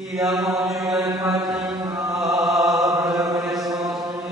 Il a rendu impraticable le sentier.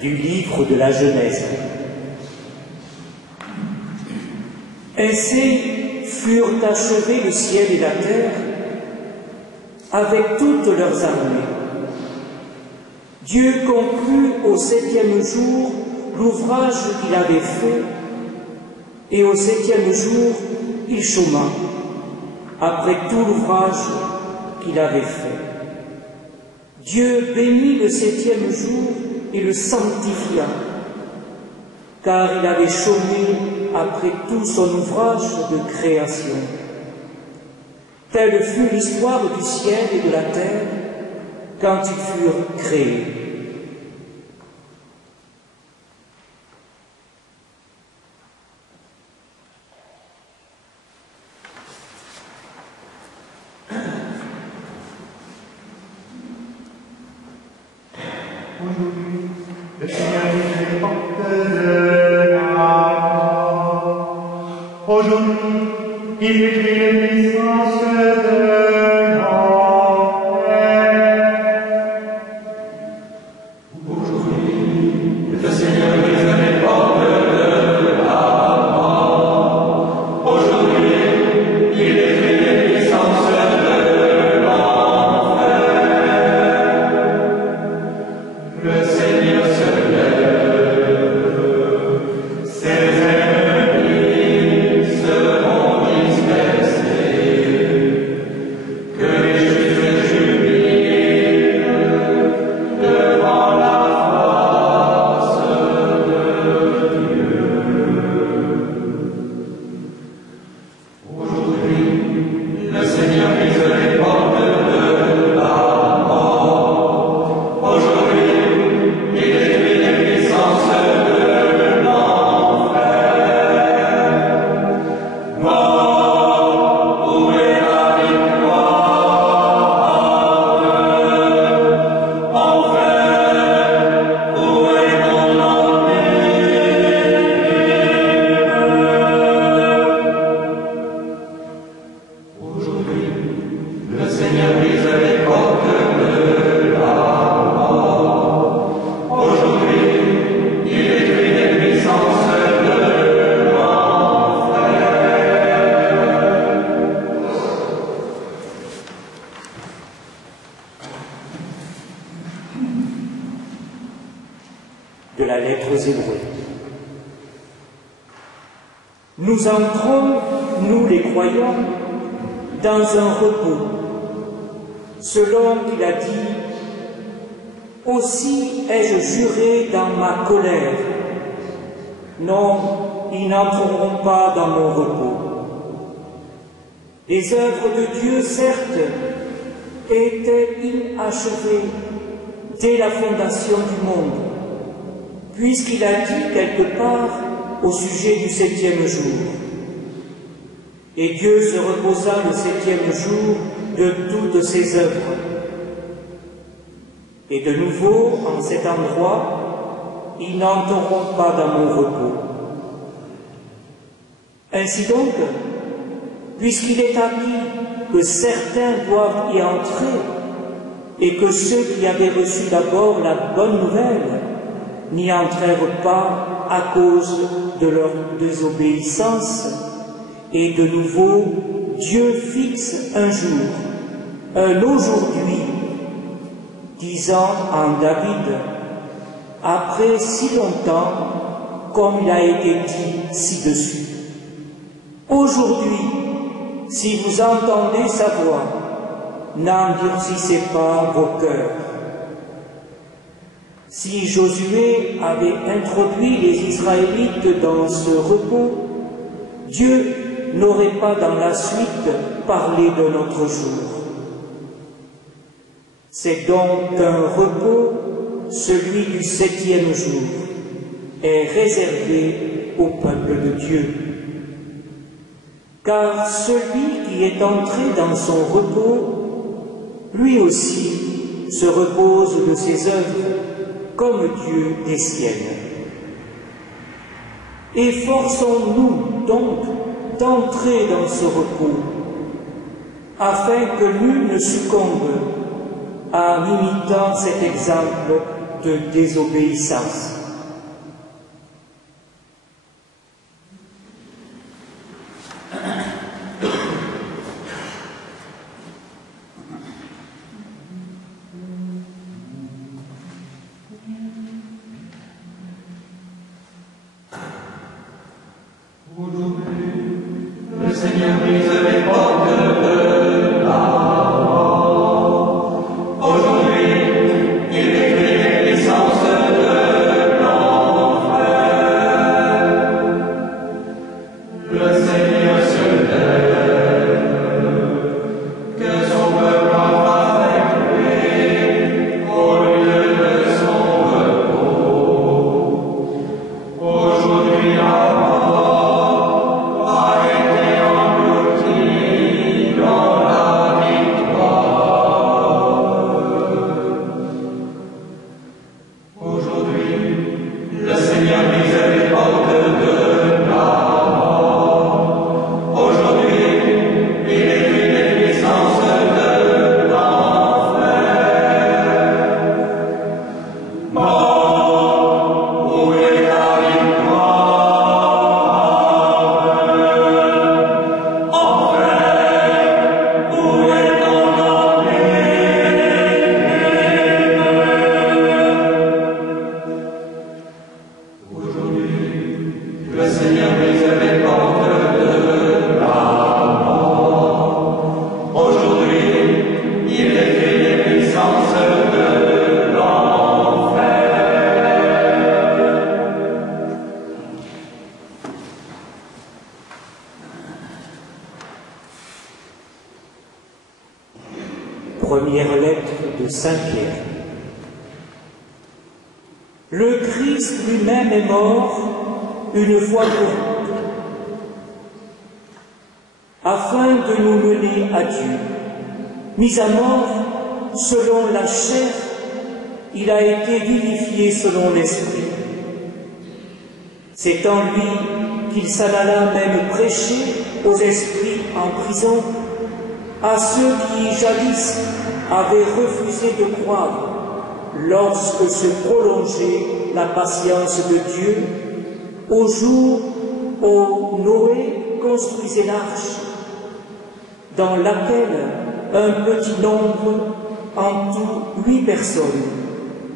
Du livre de la Genèse. Ainsi furent achevés le ciel et la terre avec toutes leurs armées. Dieu conclut au 7e jour l'ouvrage qu'il avait fait, et au 7e jour il chôma, après tout l'ouvrage qu'il avait fait. Dieu bénit le 7e jour et le sanctifia, car il avait chômé après tout son ouvrage de création. Telle fut l'histoire du ciel et de la terre quand ils furent créés. Aujourd'hui, le Seigneur est les portes de la mort. Aujourd'hui, il écrit les puissances de l'enfer. Aujourd'hui, le Seigneur brise les portes de la mort. Aujourd'hui, il écrit les puissances de l'enfer. Le Seigneur se lève, ses ennemis seront dispersés, que les justes jubilent devant la face de Dieu. Aujourd'hui, le Seigneur brise les portes de la mort. Aujourd'hui, il détruit les puissances de l'enfer. Nous entrons, nous les croyants, dans un repos, selon qu'il a dit « Aussi ai-je juré dans ma colère, non, ils n'entreront pas dans mon repos. » Les œuvres de Dieu, certes, étaient inachevées dès la fondation du monde, puisqu'il a dit quelque part au sujet du 7e jour. Et Dieu se reposa le 7e jour de toutes ses œuvres. Et de nouveau, en cet endroit, ils n'entreront pas dans mon repos. Ainsi donc, puisqu'il est acquis que certains doivent y entrer, et que ceux qui avaient reçu d'abord la bonne nouvelle n'y entrèrent pas à cause de leur désobéissance, et de nouveau, Dieu fixe un jour, un aujourd'hui, disant en David, après si longtemps, comme il a été dit ci-dessus. Aujourd'hui, si vous entendez sa voix, n'endurcissez pas vos cœurs. Si Josué avait introduit les Israélites dans ce repos, Dieu n'aurait pas dans la suite parlé de notre jour. C'est donc un repos, celui du 7e jour, est réservé au peuple de Dieu. Car celui qui est entré dans son repos, lui aussi se repose de ses œuvres, comme Dieu des siennes. Efforçons-nous donc d'entrer dans ce repos, afin que nul ne succombe en imitant cet exemple de désobéissance. Le Seigneur brise les portes de la mort. Aujourd'hui, il détruit les puissances de l'enfer. Le Seigneur se lève, que son peuple entre avec lui au lieu de son repos. Aujourd'hui, la Première lettre de Saint Pierre. Le Christ lui-même est mort une fois pour toutes, afin de nous mener à Dieu. Mis à mort selon la chair, il a été vivifié selon l'Esprit. C'est en lui qu'il s'en alla même prêcher aux esprits en prison, à ceux qui jadis avaient refusé de croire lorsque se prolongeait la patience de Dieu au jour où Noé construisait l'arche, dans laquelle un petit nombre, en tout 8 personnes,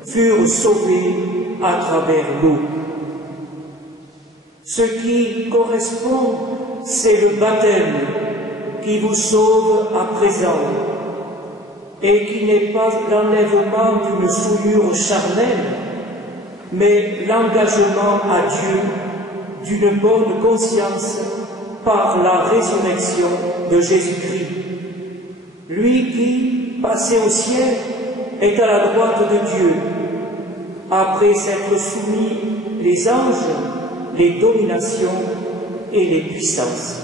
furent sauvées à travers l'eau. Ce qui correspond, c'est le baptême qui vous sauve à présent et qui n'est pas l'enlèvement d'une souillure charnelle, mais l'engagement à Dieu d'une bonne conscience par la résurrection de Jésus-Christ. Lui qui, passé au ciel, est à la droite de Dieu, après s'être soumis les anges, les dominations et les puissances.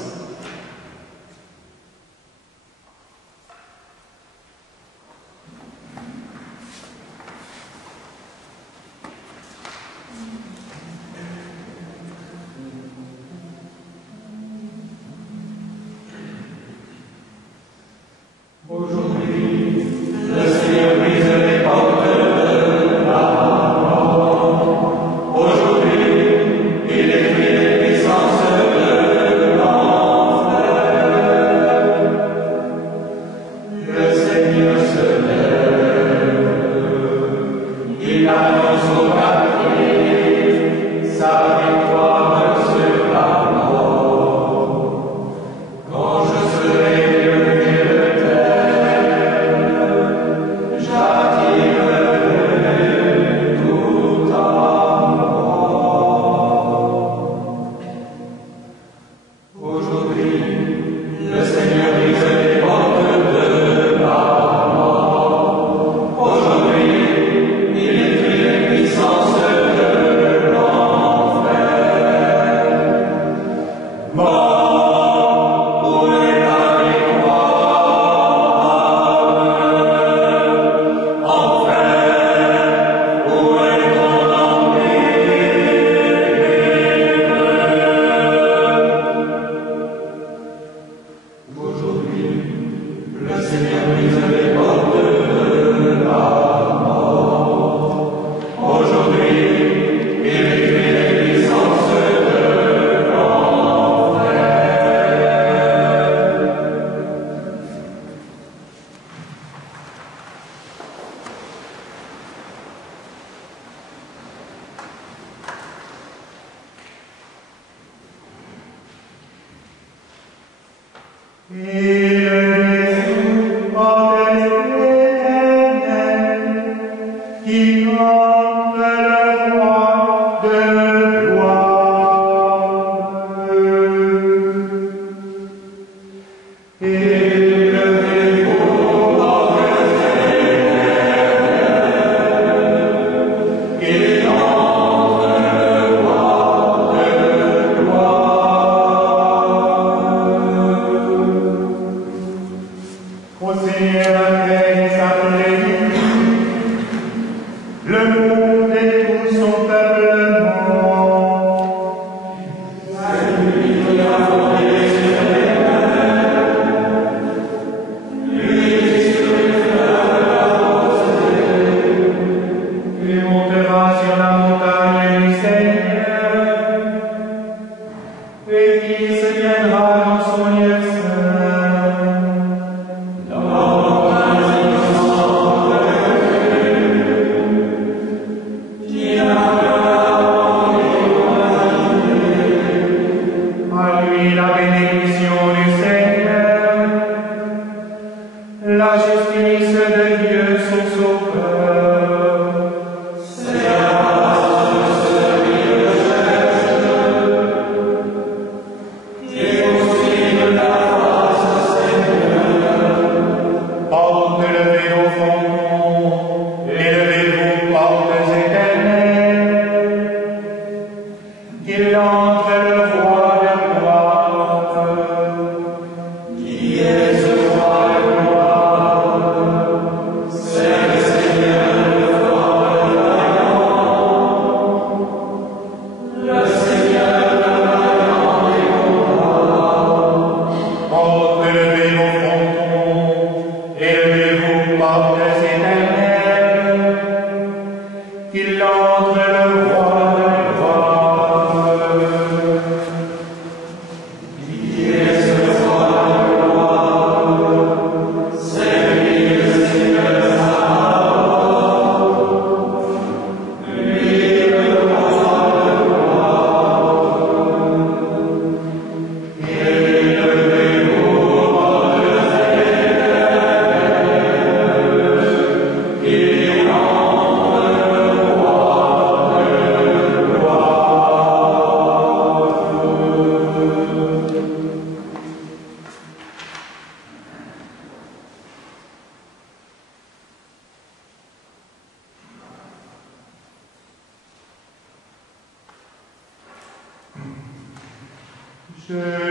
Qu'il entre le roi des rois. Me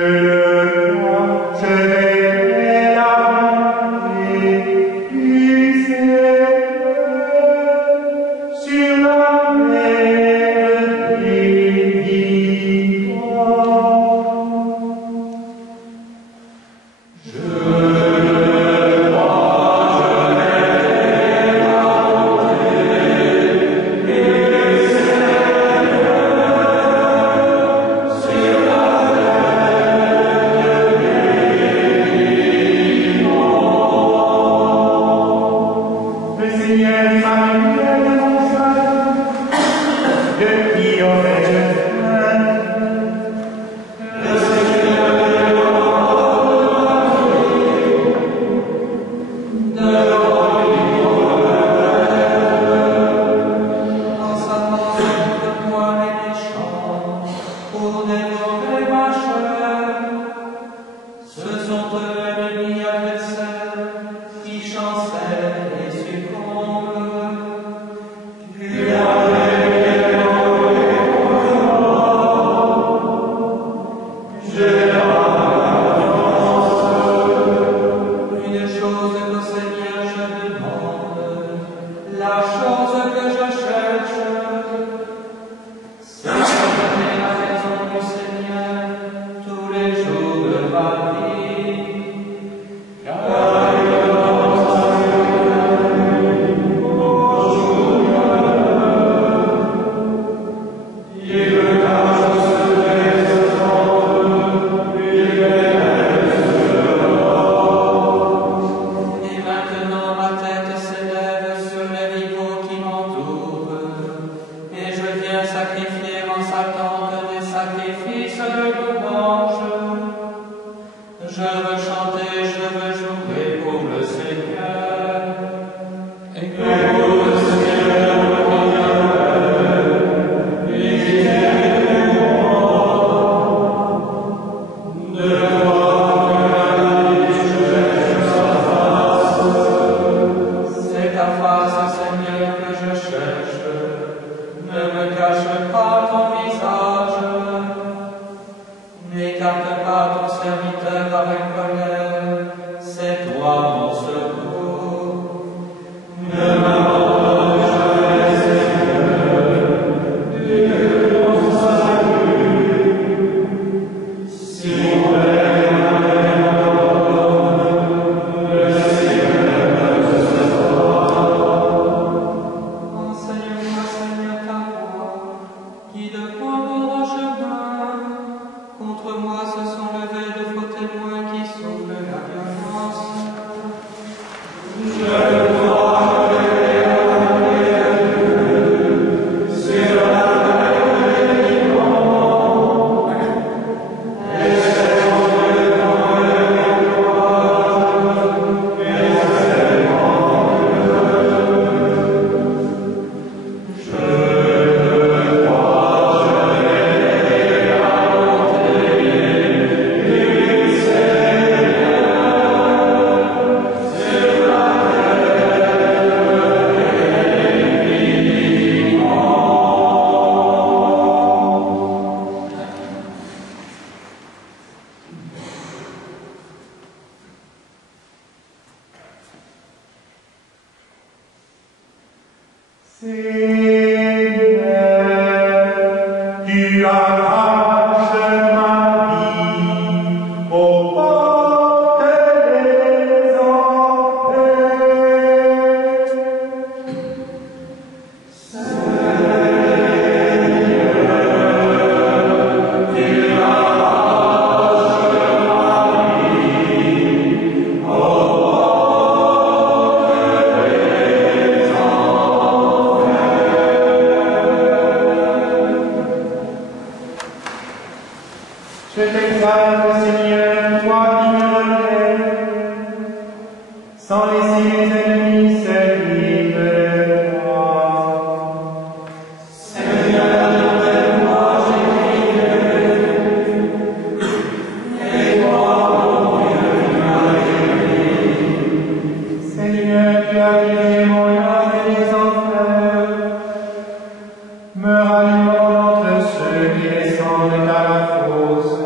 ralliant entre ceux qui descendent à la fosse.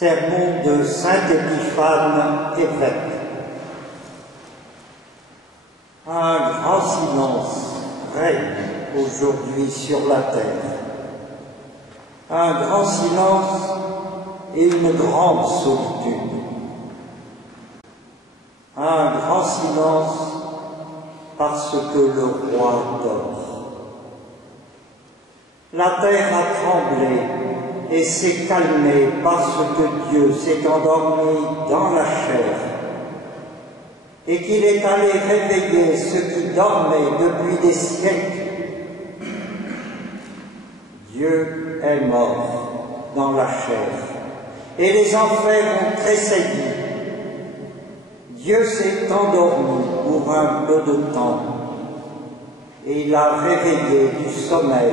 Sermon de saint Épiphane, évêque. Un grand silence règne aujourd'hui sur la terre. Un grand silence et une grande solitude. Un grand silence parce que le roi dort. La terre a tremblé et s'est calmée parce que Dieu s'est endormi dans la chair et qu'il est allé réveiller ceux qui dormaient depuis des siècles. Dieu est mort dans la chair et les enfers ont tressailli. Dieu s'est endormi pour un peu de temps et il a réveillé du sommeil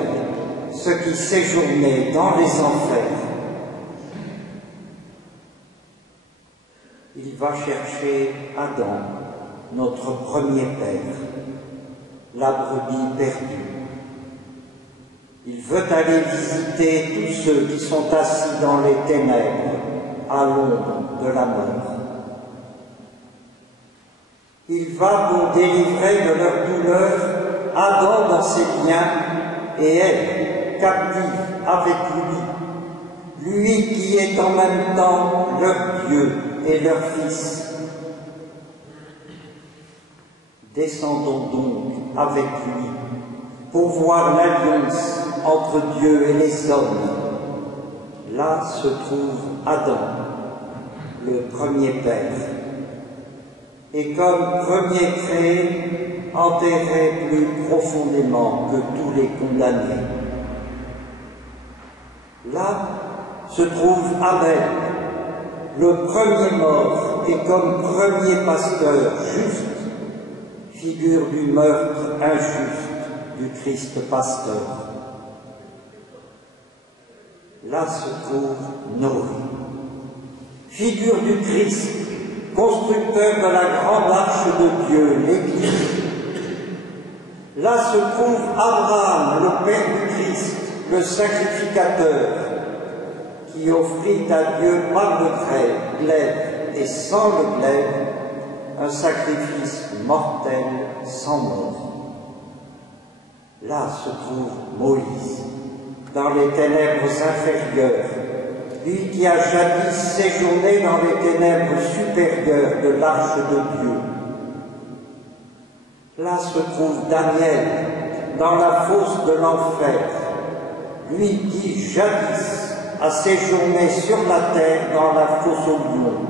ceux qui séjournaient dans les enfers. Il va chercher Adam, notre premier père, la brebis perdue. Il veut aller visiter tous ceux qui sont assis dans les ténèbres, à l'ombre de la mort. Il va pour délivrer de leur douleur Adam dans ses liens et Ève, captive avec lui qui est en même temps leur Dieu et leur Fils. Descendons donc avec lui pour voir l'alliance entre Dieu et les hommes. Là se trouve Adam, le premier père, et comme premier créé, enterré plus profondément que tous les condamnés. Là se trouve Abel, le premier mort et comme premier pasteur juste, figure du meurtre injuste du Christ pasteur. Là se trouve Noé, figure du Christ, constructeur de la grande arche de Dieu, l'Église. Là se trouve Abraham, le Père du Christ, le sacrificateur, qui offrit à Dieu par le glaive et sans le glaive un sacrifice mortel sans mort. Là se trouve Moïse, dans les ténèbres inférieures, lui qui a jadis séjourné dans les ténèbres supérieures de l'arche de Dieu. Là se trouve Daniel, dans la fosse de l'enfer, lui qui jadis a séjourné sur la terre dans la fosse aux lions.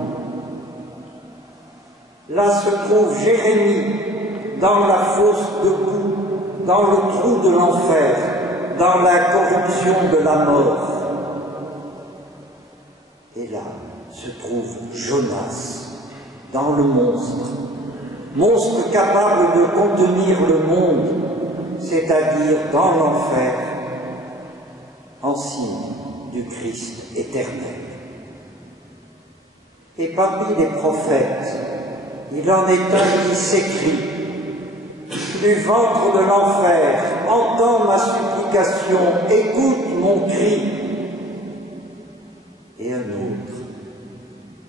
Là se trouve Jérémie, dans la fosse de boue, dans le trou de l'enfer, dans la corruption de la mort. Et là se trouve Jonas, dans le monstre, monstre capable de contenir le monde, c'est-à-dire dans l'enfer, en signe du Christ éternel. Et parmi les prophètes, il en est un qui s'écrie: du ventre de l'enfer, entends ma supplication, écoute mon cri. Et un autre: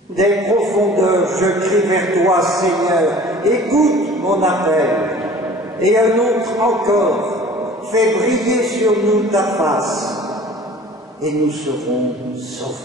des profondeurs, je crie vers toi, Seigneur, écoute mon appel. Et un autre encore: fais briller sur nous ta face, et nous serons sauvés.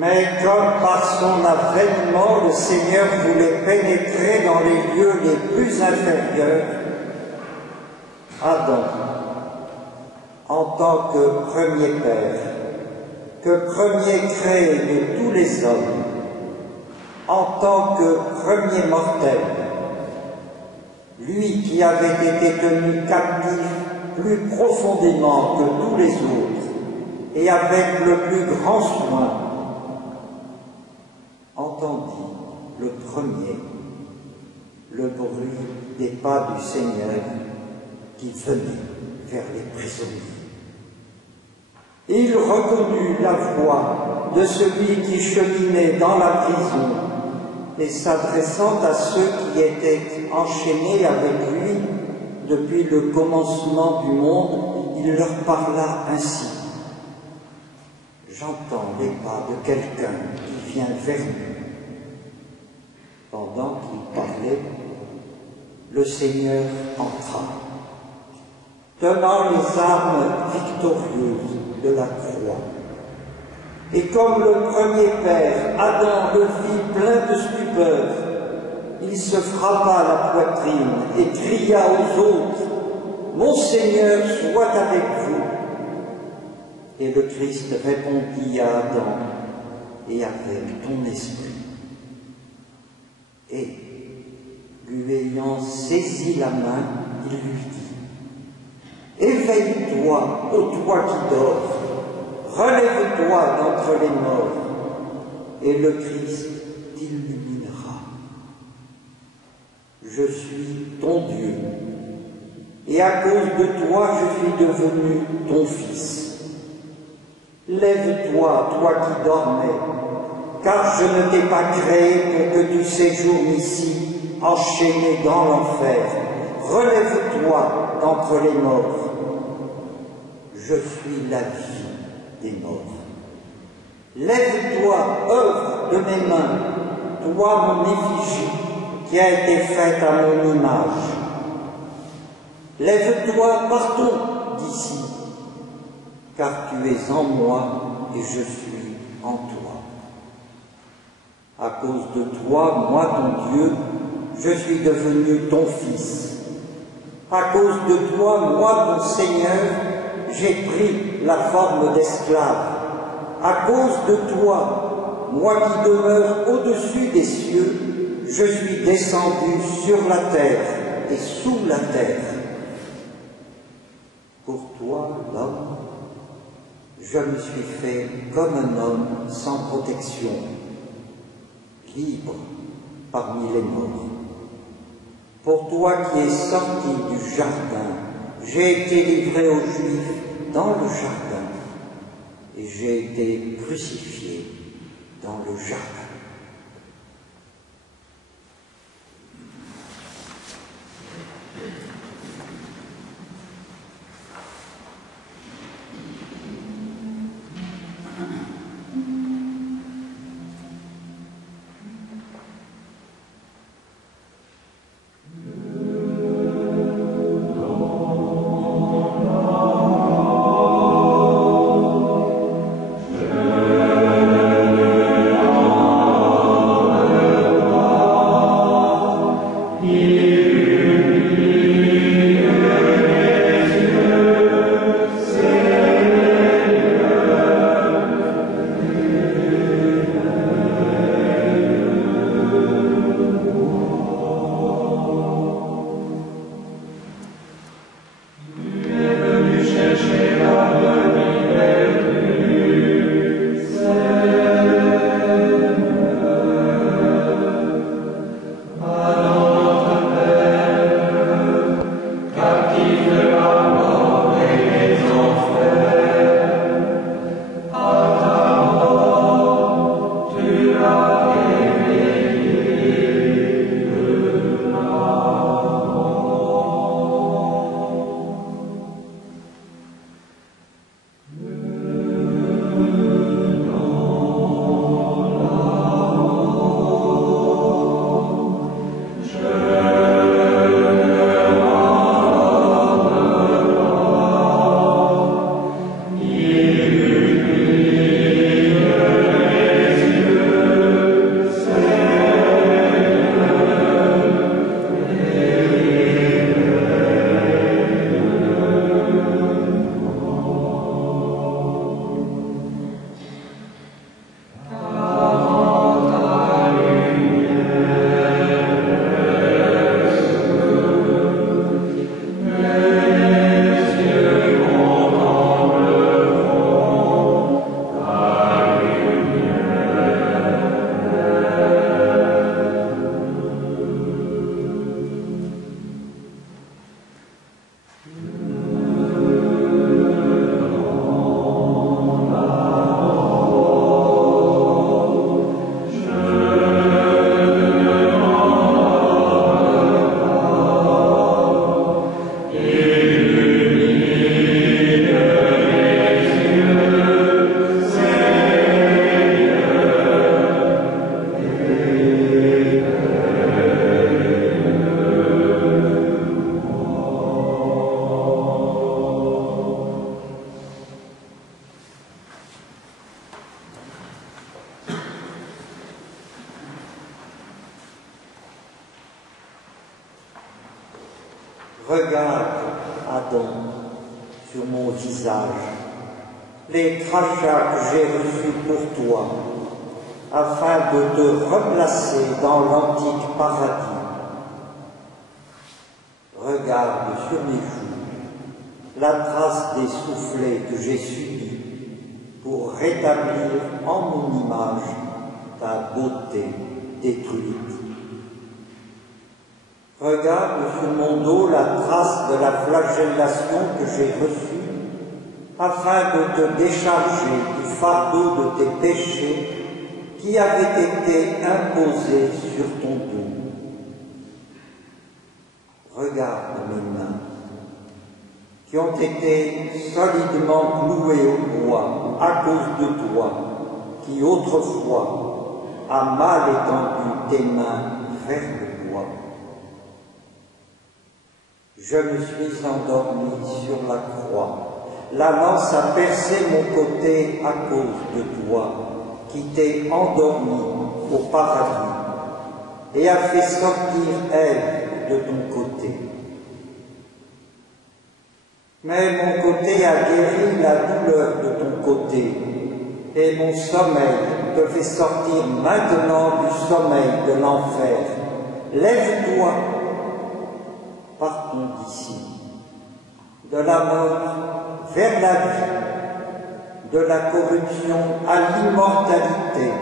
Mais comme par son avènement, le Seigneur voulait pénétrer dans les lieux les plus inférieurs, Adam, en tant que premier père, que premier créé de tous les hommes, en tant que premier mortel, lui qui avait été tenu captif plus profondément que tous les autres et avec le plus grand soin, entendit le premier le bruit des pas du Seigneur qui venait vers les prisonniers. Il reconnut la voix de celui qui cheminait dans la prison et s'adressant à ceux qui étaient enchaînés avec lui depuis le commencement du monde, il leur parla ainsi. J'entends les pas de quelqu'un qui vient vers nous. Pendant qu'il parlait, le Seigneur entra, tenant les armes victorieuses de la croix. Et comme le premier père, Adam le vit plein de stupeur, il se frappa la poitrine et cria aux autres, « Mon Seigneur soit avec vous !» Et le Christ répondit à Adam, « Et avec ton esprit. » Et, lui ayant saisi la main, il lui dit, « Éveille-toi, ô toi qui dors, relève-toi d'entre les morts, et le Christ t'illuminera. Je suis ton Dieu, et à cause de toi je suis devenu ton Fils. Lève-toi, toi qui dormais, car je ne t'ai pas créé pour que tu séjournes ici, enchaîné dans l'enfer. Relève-toi d'entre les morts. Je suis la vie des morts. Lève-toi, œuvre de mes mains, toi mon effigie, qui a été faite à mon image. Lève-toi, partons d'ici, car tu es en moi et je suis en toi. À cause de toi, moi ton Dieu, je suis devenu ton Fils. À cause de toi, moi ton Seigneur, j'ai pris la forme d'esclave. À cause de toi, moi qui demeure au-dessus des cieux, je suis descendu sur la terre et sous la terre. Pour toi, l'homme, je me suis fait comme un homme sans protection, libre parmi les morts. Pour toi qui es sorti du jardin, j'ai été livré aux Juifs dans le jardin, et j'ai été crucifié dans le jardin. Amen. Regarde, Adam, sur mon visage, les crachats que j'ai reçus pour toi, afin de te replacer dans l'antique paradis. Regarde sur mes joues la trace des soufflets que j'ai subis pour rétablir en mon image ta beauté détruite. Regarde sur mon dos la trace de la flagellation que j'ai reçue afin de te décharger du fardeau de tes péchés qui avait été imposé sur ton dos. Regarde mes mains qui ont été solidement clouées au bois à cause de toi, qui autrefois a mal étendu tes mains vers le bois. Je me suis endormi sur la croix, la lance a percé mon côté à cause de toi, qui t'es endormi au paradis et a fait sortir Ève de ton côté. Mais mon côté a guéri la douleur de ton côté, et mon sommeil te fait sortir maintenant du sommeil de l'enfer. Lève-toi, partons d'ici, de la mort vers la vie, de la corruption à l'immortalité,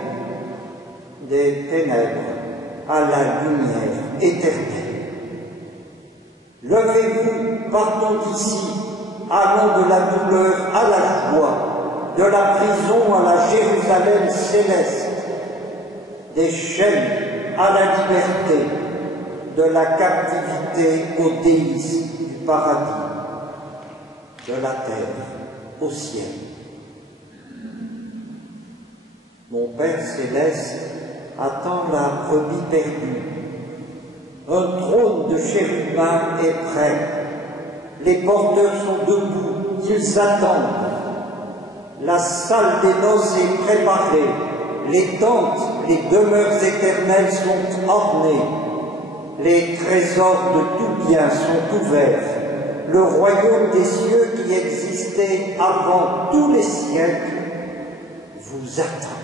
des ténèbres à la lumière éternelle. Levez-vous, partons d'ici, allons de la douleur à la joie, de la prison à la Jérusalem céleste, des chaînes à la liberté, de la captivité au délice du paradis, de la terre au ciel. Mon Père céleste attend la brebis perdue. Un trône de chérubins est prêt. Les porteurs sont debout, ils attendent. La salle des noces est préparée. Les tentes, les demeures éternelles sont ornées. Les trésors de tout bien sont ouverts. Le royaume des cieux qui existait avant tous les siècles vous attend.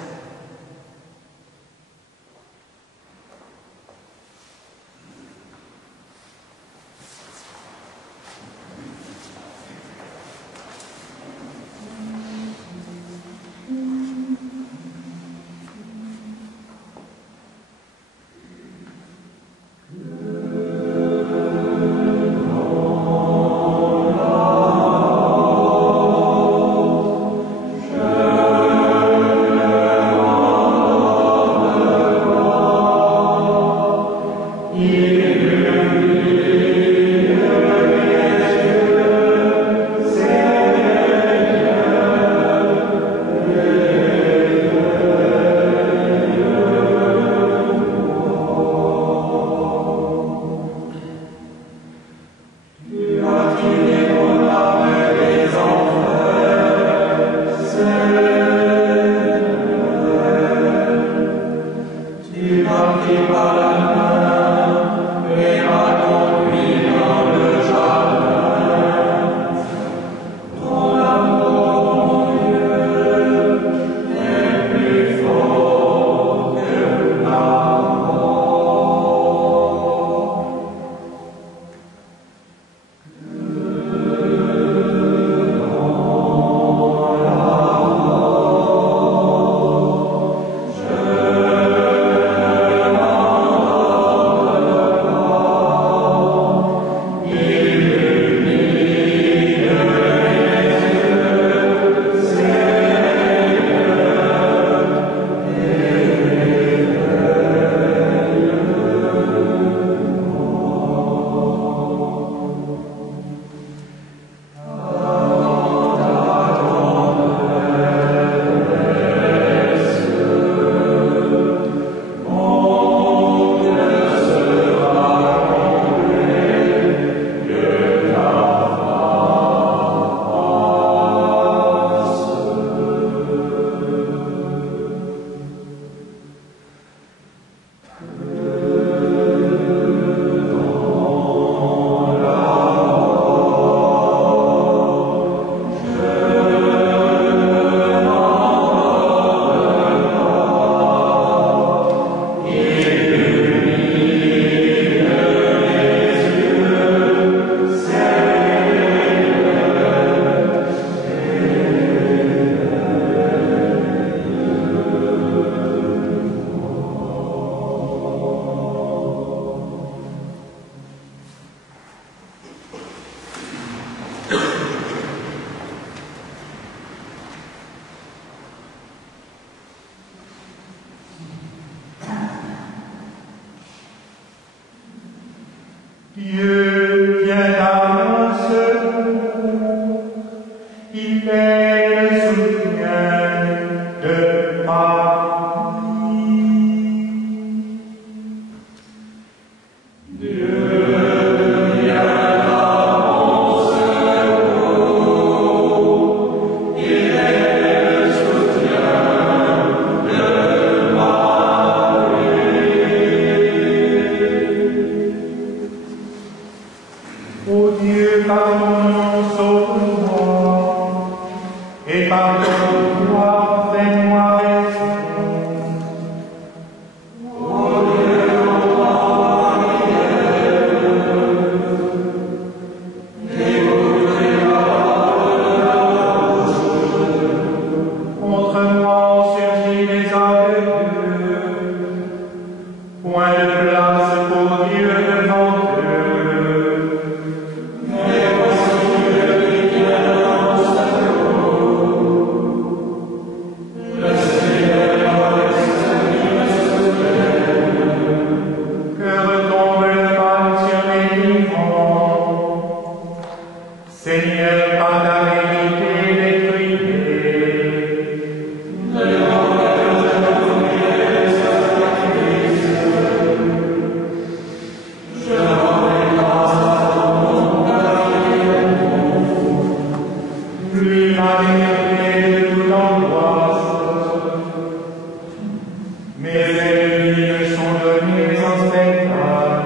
Dieu vient à mon secours, il est le soutien de ma vie. Ô Dieu, pardonne-moi, sauve-moi, et pardonne-moi, fais-moi raison. Contre moi surgit les aveugles, point de place pour Dieu devant eux. Que retombe le mal sur les vivants, Seigneur, par ta vérité détruis-les. Lui m'a délivré de toute angoisse, mes ennemis me sont donnés en spectacle.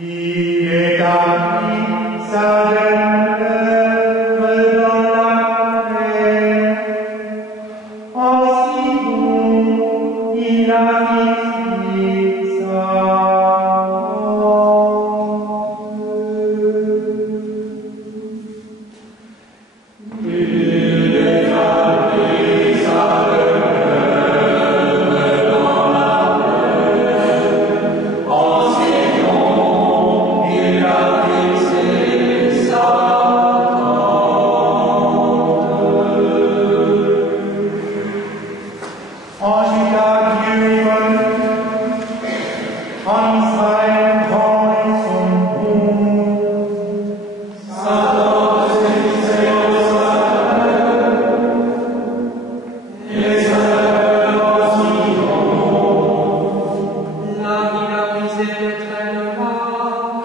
Il est acquis sa demeure dans la paix. En Sion, il a visité sa En Juda, Dieu est bon, en Israël, grand est son nom. Là, il a brisé les traînements,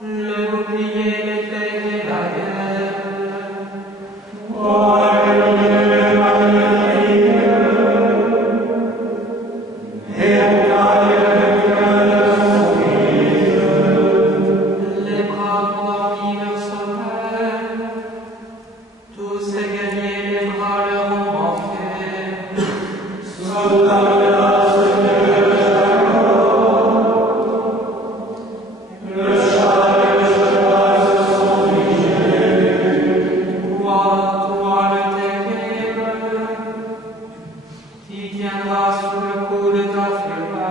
le bouclier l'éclairé la guerre. Les bras endormis leur sauveur, tous ces guerriers, les bras leur ont manqué. Toi le terrible, qui tiendras sous le coup de ta fureur.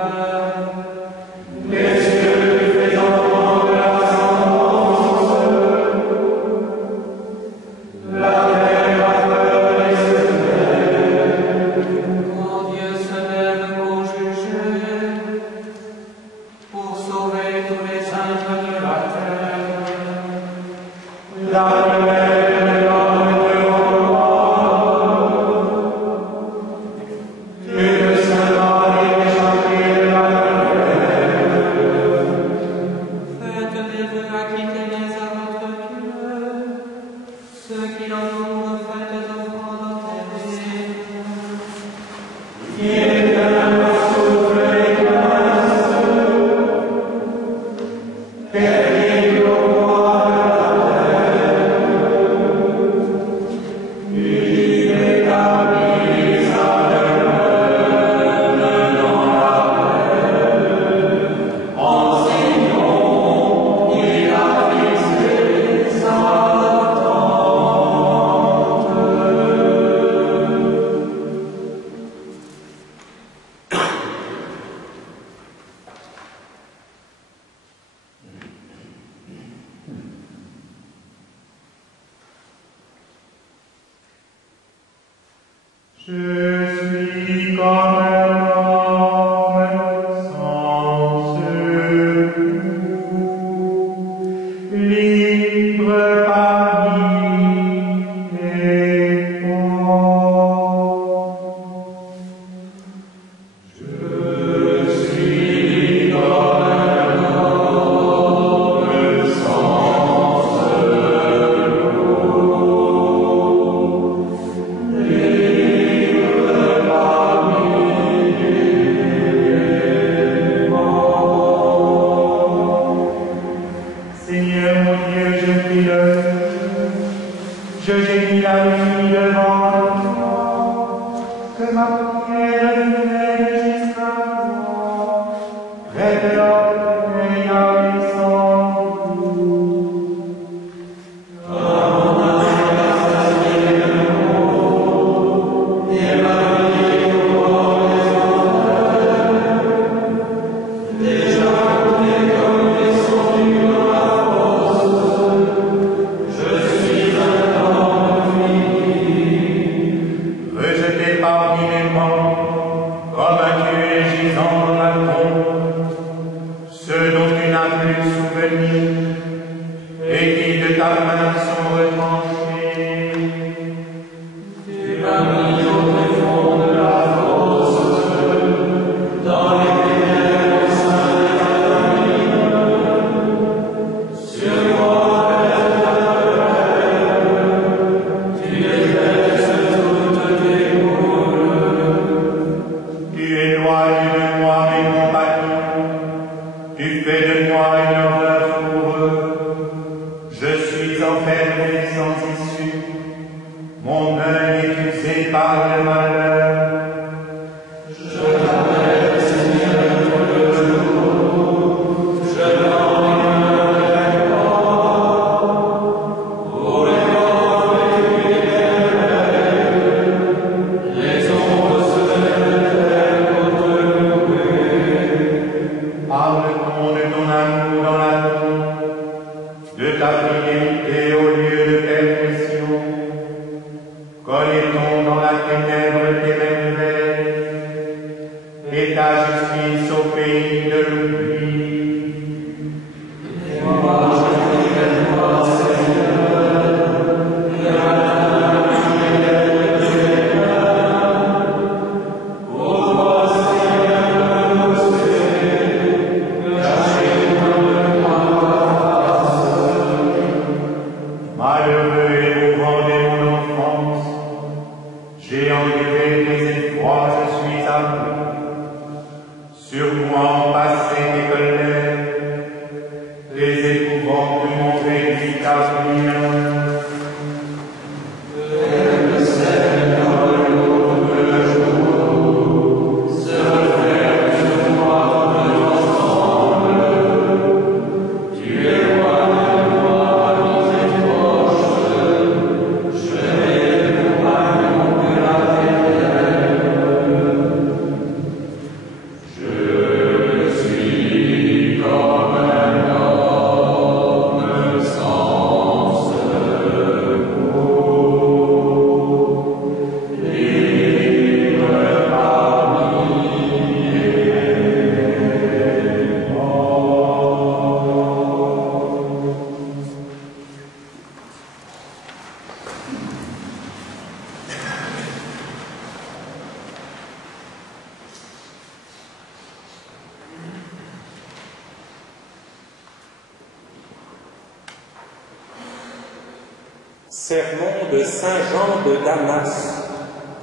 Sermon de Saint Jean de Damas,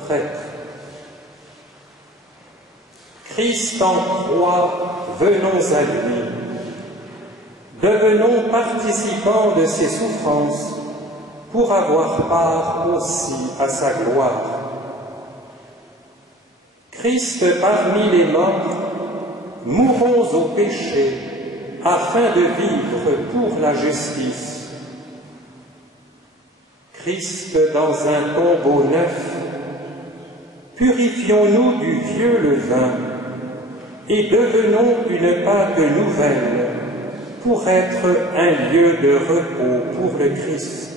prêtre. Christ en croix, venons à lui. Devenons participants de ses souffrances pour avoir part aussi à sa gloire. Christ parmi les morts, mourons au péché afin de vivre pour la justice. Christ dans un tombeau neuf, purifions-nous du vieux levain et devenons une Pâque nouvelle pour être un lieu de repos pour le Christ.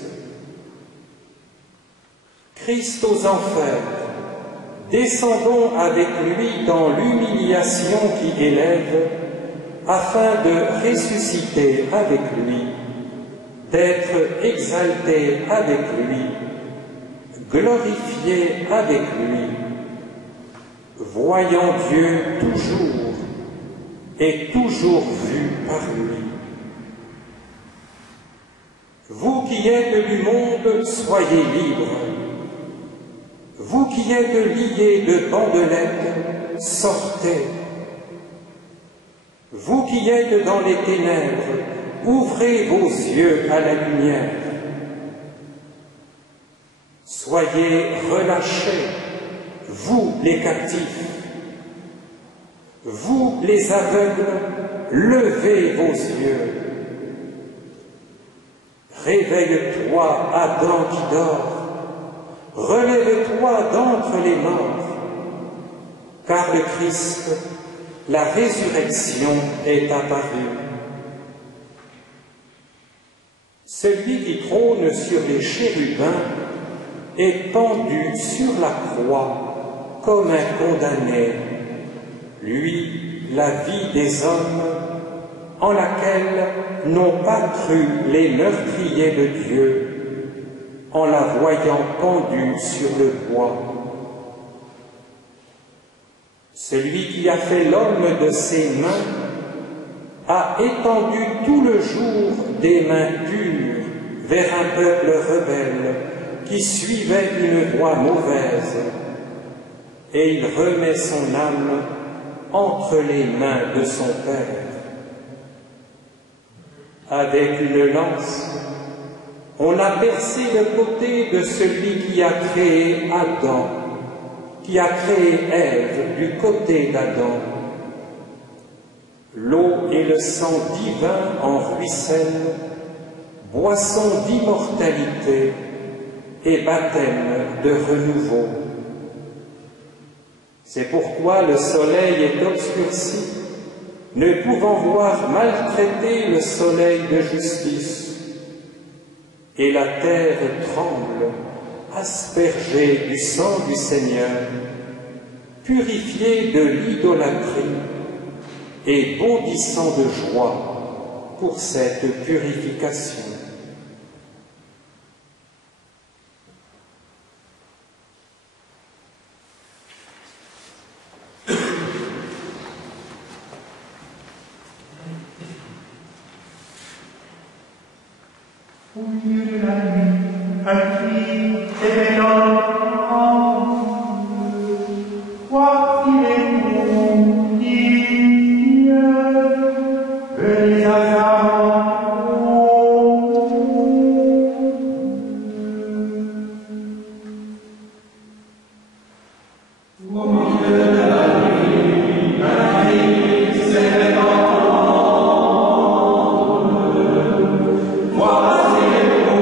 Christ aux enfers, descendons avec lui dans l'humiliation qui élève, afin de ressusciter avec lui, d'être exalté avec lui, glorifié avec lui, voyant Dieu toujours et toujours vu par lui. Vous qui êtes du monde, soyez libres. Vous qui êtes liés de bandelettes, sortez. Vous qui êtes dans les ténèbres, ouvrez vos yeux à la lumière. Soyez relâchés, vous les captifs. Vous les aveugles, levez vos yeux. Réveille-toi, Adam qui dort. Relève-toi d'entre les morts, car le Christ, la résurrection, est apparu. Celui qui trône sur les chérubins est pendu sur la croix comme un condamné, lui, la vie des hommes, en laquelle n'ont pas cru les meurtriers de Dieu, en la voyant pendue sur le bois. Celui qui a fait l'homme de ses mains a étendu tout le jour des mains pures vers un peuple rebelle qui suivait une voie mauvaise, et il remet son âme entre les mains de son Père. Avec une lance, on a percé le côté de celui qui a créé Adam, qui a créé Ève du côté d'Adam. L'eau et le sang divin en ruissellent, boisson d'immortalité et baptême de renouveau. C'est pourquoi le soleil est obscurci, ne pouvant voir maltraiter le soleil de justice. Et la terre tremble, aspergée du sang du Seigneur, purifiée de l'idolâtrie et bondissant de joie pour cette purification. Au milieu de la nuit, un cri éveillant voici les mots qui venez à Au milieu de la nuit, un cri s'éveillant. Voici les mots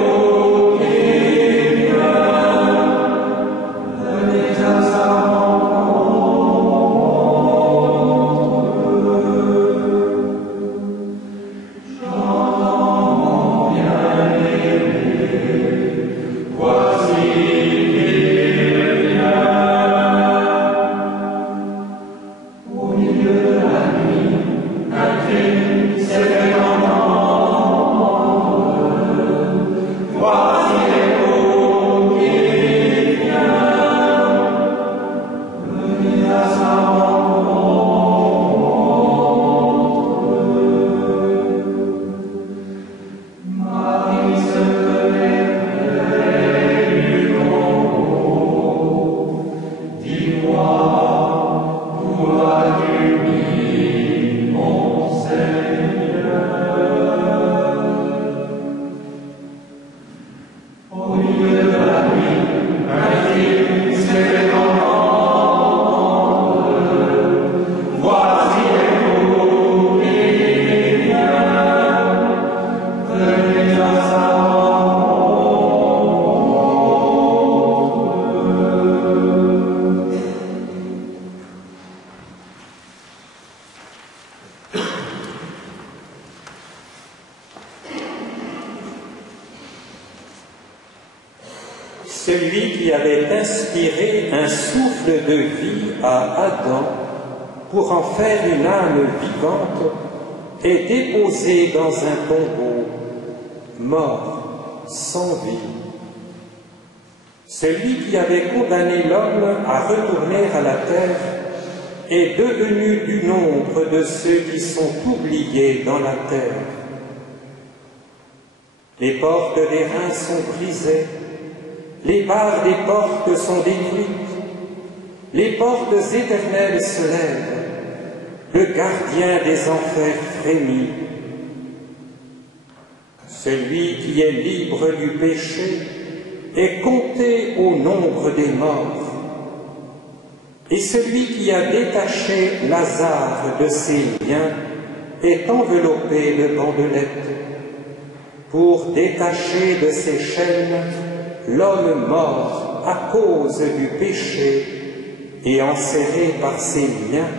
celui qui avait inspiré un souffle de vie à Adam pour en faire une âme vivante, est déposé dans un tombeau, mort, sans vie. Celui qui avait condamné l'homme à retourner à la terre est devenu du nombre de ceux qui sont oubliés dans la terre. Les portes des reins sont brisées, les barres des portes sont détruites, les portes éternelles se lèvent, le gardien des enfers frémit. Celui qui est libre du péché est compté au nombre des morts. Et celui qui a détaché Lazare de ses liens est enveloppé de bandelettes pour détacher de ses chaînes l'homme mort à cause du péché et enserré par ses liens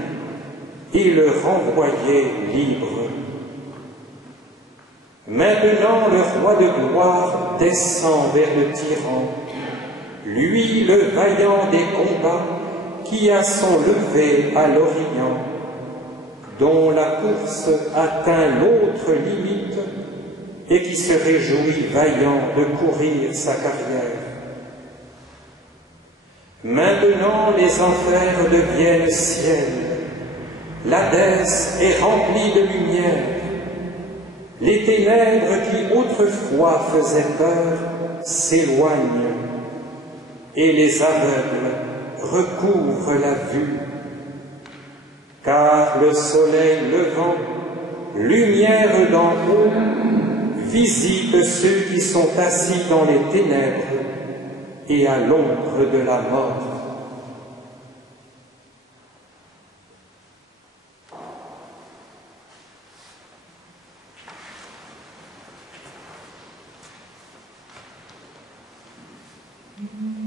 et le renvoyer libre. Maintenant le roi de gloire descend vers le tyran, lui le vaillant des combats qui a son lever à l'Orient, dont la course atteint l'autre limite et qui se réjouit vaillant de courir sa carrière. Maintenant les enfers deviennent ciel, l'Hadès est rempli de lumière, les ténèbres qui autrefois faisaient peur s'éloignent, et les aveugles recouvrent la vue, car le soleil levant, lumière d'en haut, visite ceux qui sont assis dans les ténèbres et à l'ombre de la mort. Amen.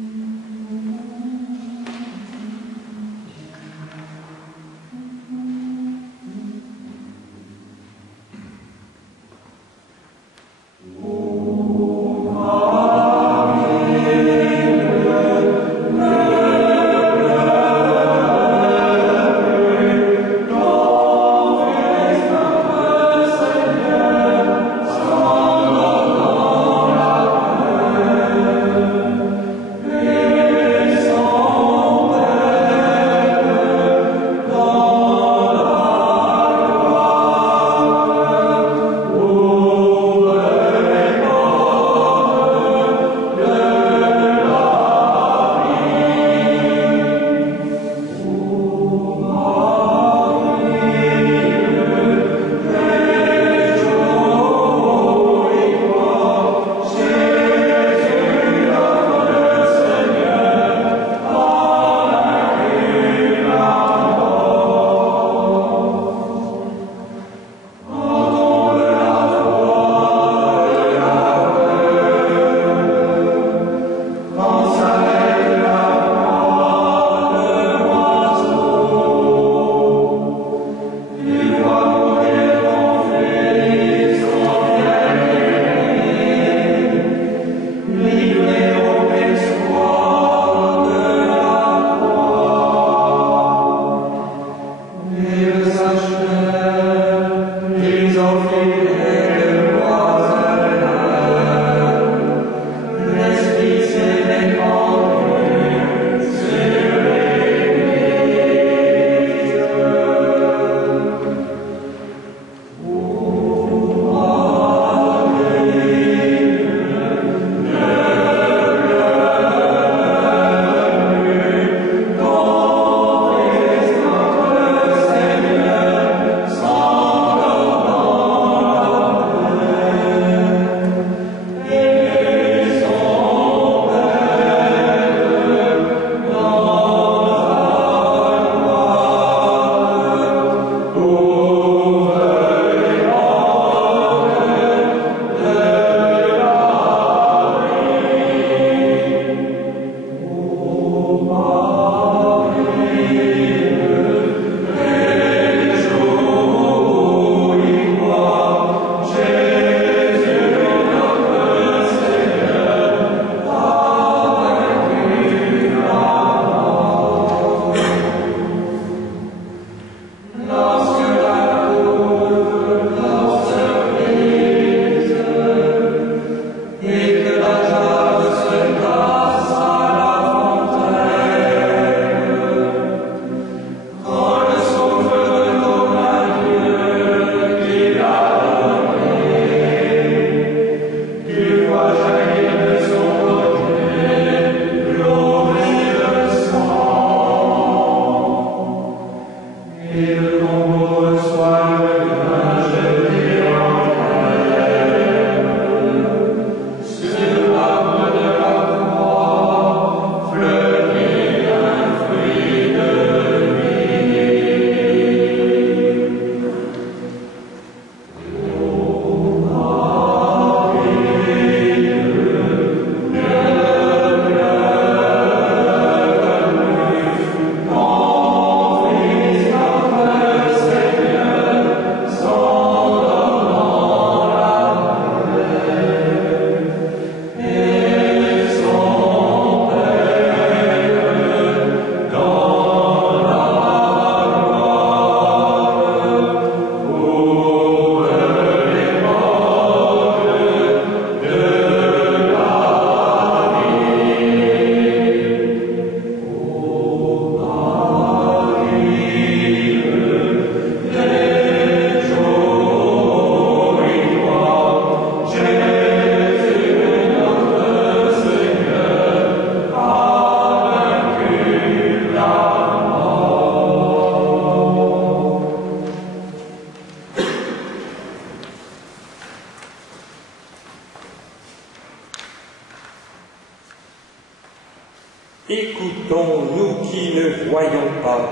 Écoutons, nous qui ne voyons pas,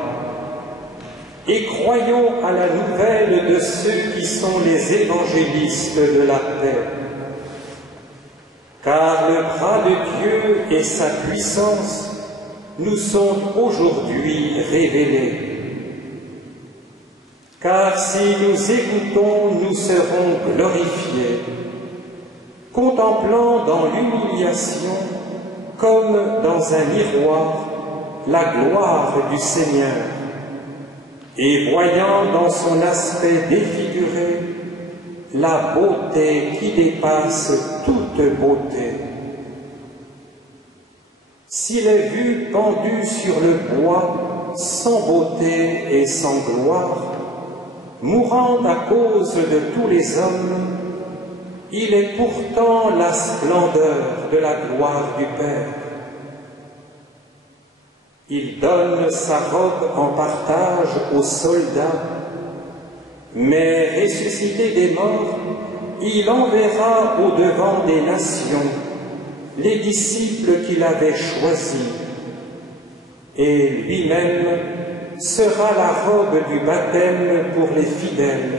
et croyons à la nouvelle de ceux qui sont les évangélistes de la paix. Car le bras de Dieu et sa puissance nous sont aujourd'hui révélés. Car si nous écoutons, nous serons glorifiés, contemplant dans l'humiliation, comme dans un miroir, la gloire du Seigneur, et voyant dans son aspect défiguré la beauté qui dépasse toute beauté. S'il est vu pendu sur le bois, sans beauté et sans gloire, mourant à cause de tous les hommes, il est pourtant la splendeur de la gloire du Père. Il donne sa robe en partage aux soldats, mais ressuscité des morts, il enverra au-devant des nations les disciples qu'il avait choisis, et lui-même sera la robe du baptême pour les fidèles.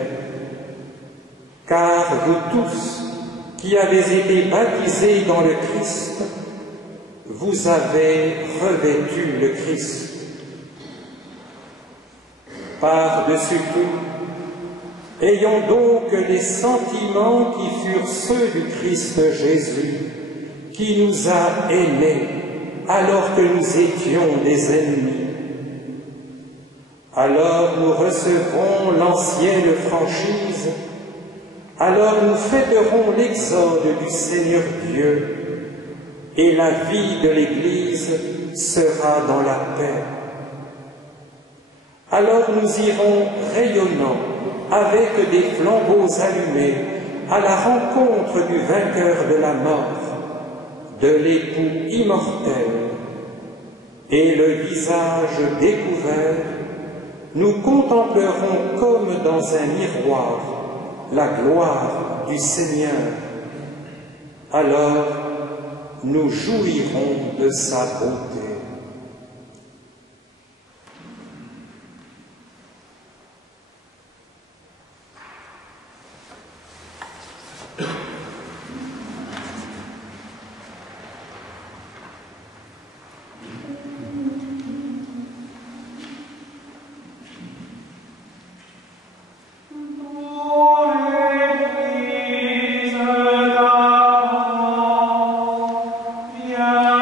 Car vous tous qui avez été baptisés dans le Christ, vous avez revêtu le Christ. Par-dessus tout, ayons donc les sentiments qui furent ceux du Christ Jésus, qui nous a aimés alors que nous étions des ennemis. Alors nous recevrons l'ancienne franchise, alors nous fêterons l'exode du Seigneur Dieu, et la vie de l'Église sera dans la paix. Alors nous irons rayonnant avec des flambeaux allumés à la rencontre du vainqueur de la mort, de l'époux immortel, et le visage découvert, nous contemplerons comme dans un miroir la gloire du Seigneur. Alors nous jouirons de sa beauté. Yeah.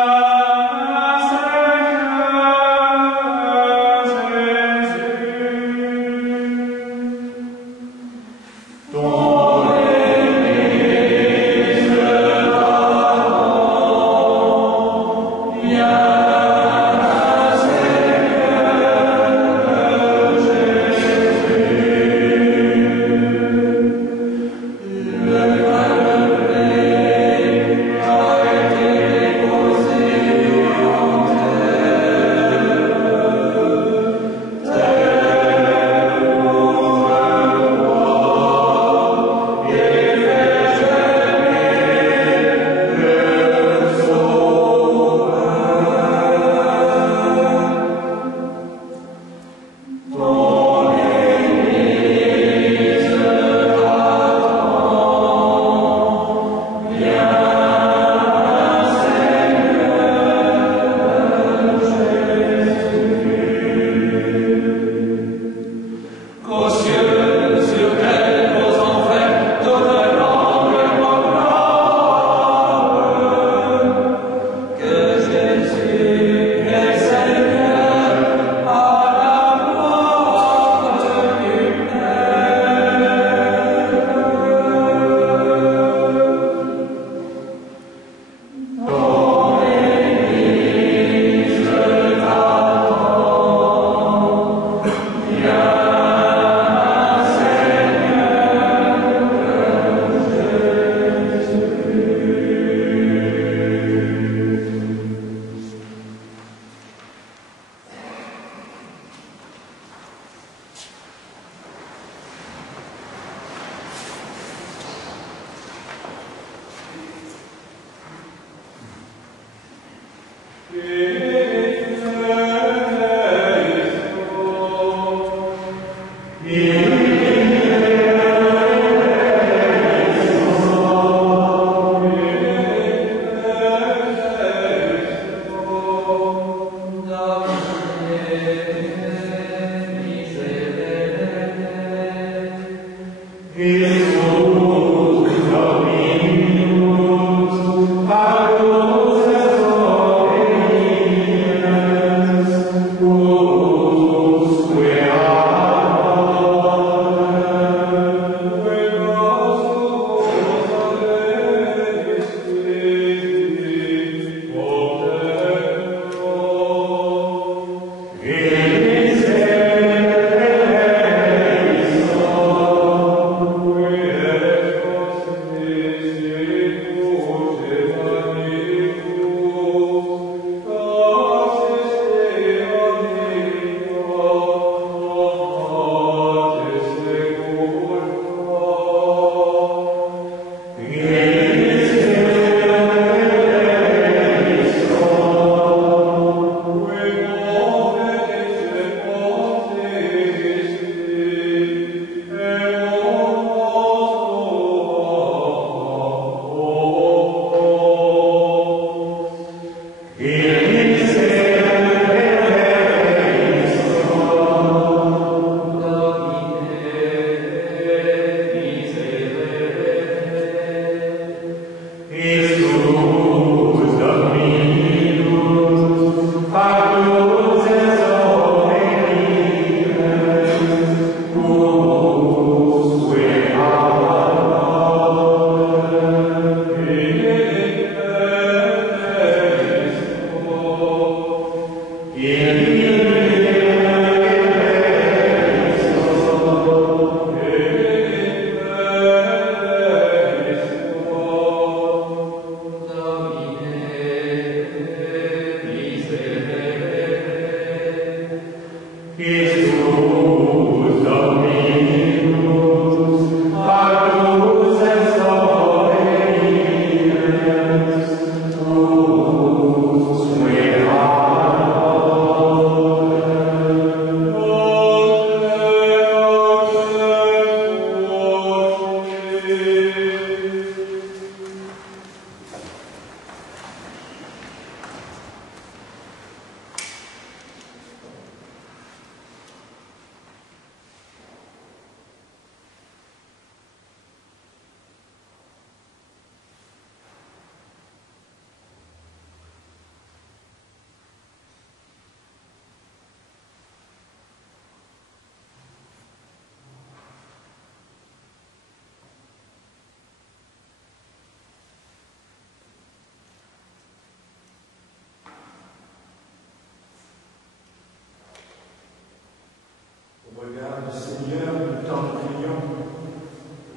Regarde, Seigneur, nous t'en prions,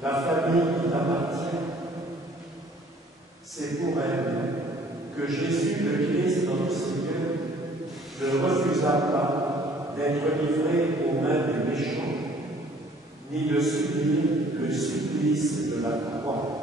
la famille qui t'appartient. C'est pour elle que Jésus le Christ, notre Seigneur, ne refusa pas d'être livré aux mains des méchants, ni de subir le supplice de la croix.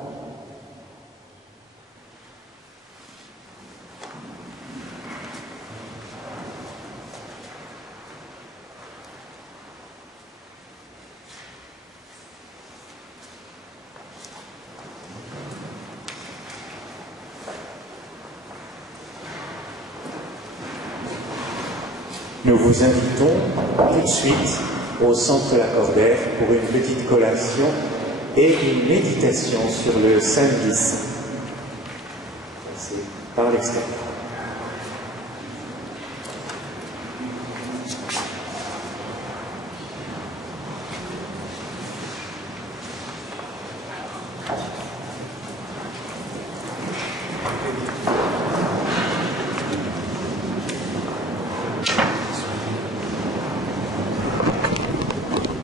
Nous vous invitons tout de suite au centre Lacordaire pour une petite collation et une méditation sur le Saint-Saint. C'est par l'extérieur.